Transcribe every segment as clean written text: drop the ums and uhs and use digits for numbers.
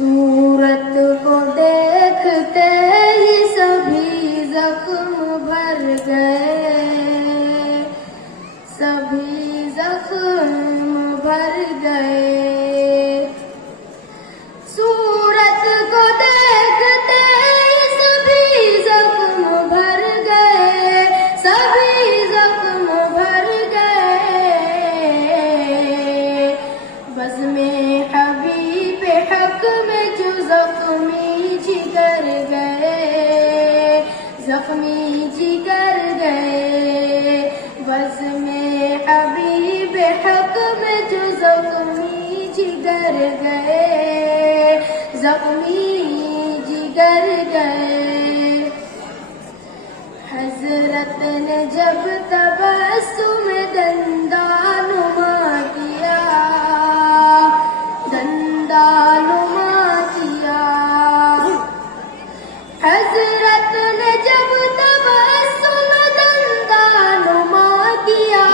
صورت کو دیکھتے ہی سبھی زخم بھر گئے، سبھی زخم بھر گئے۔ صورت کو دیکھتے ہی سبھی زخم بھر گئے، سبھی زخم بھر گئے۔ بزم حبیب حق میں جو زخمی جگر گئے، زخمی جگر گئے۔ بزم حبیب حق میں جو زخمی جگر گئے، زخمی جگر گئے۔ حضرت نے جب تبسم دندانما کیا، دندانما کیا۔ حضرت نے جب تبسم دندانما کیا،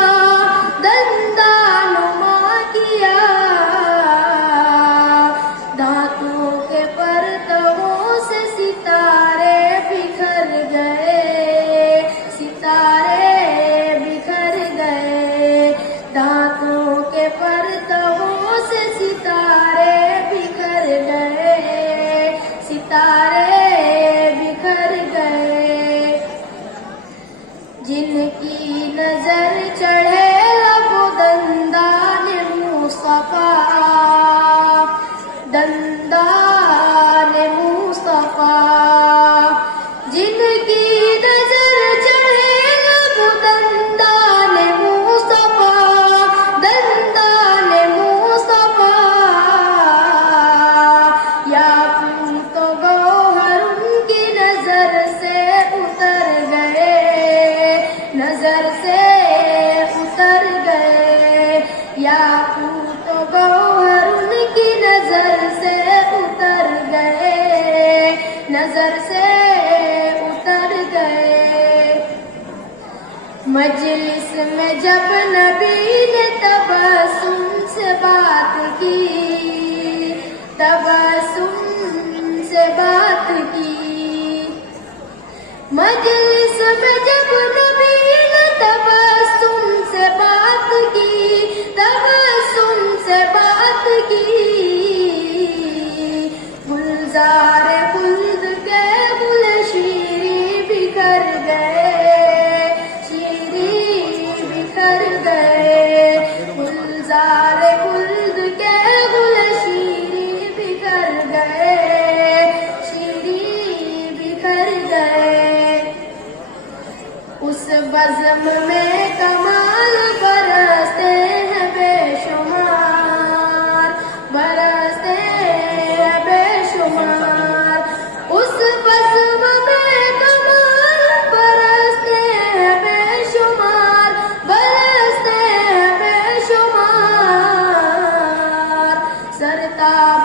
دندانما کیا۔ دانتوں کے پرتووں سے ستارے بکھر گئے، ستارے بکھر گئے۔ دانتوں کے پرتووں سے ستارے بکھر گئے، ستارے بکھر گئے۔ جن کی نظر چڑھے لب دندان مصطفیٰ، دندان مصطفیٰ۔ جن کی نظر چڑھے لب دندان مصطفیٰ، دندان مصطفیٰ۔ یاقوت و گوہر ان کی نظر سے اتر گئے، نظر سے اتر گئے۔ یاقوت و گوہر ان کی نظر سے اتر گئے، نظر سے اتر گئے۔ مجلس میں جب نبی نے تبسم سے بات کی، تبسم سے بات کی۔ مجلس میں جب نبی نے تبسم سے بات کی، تبسم سے بات کی۔ گلزار خلد کے گل شیریں بکھر گئے، شیریں بکھر گئے۔ گلزار خلد کے گل شیریں بکھر گئے، شیریں بکھر گئے۔ اس بزم میں کمال برستے ہیں بے شمار، برستے ہیں بے شمار۔ اس بزم میں کمال برستے ہیں بے شمار، برستے ہیں بے شمار۔ سرتاب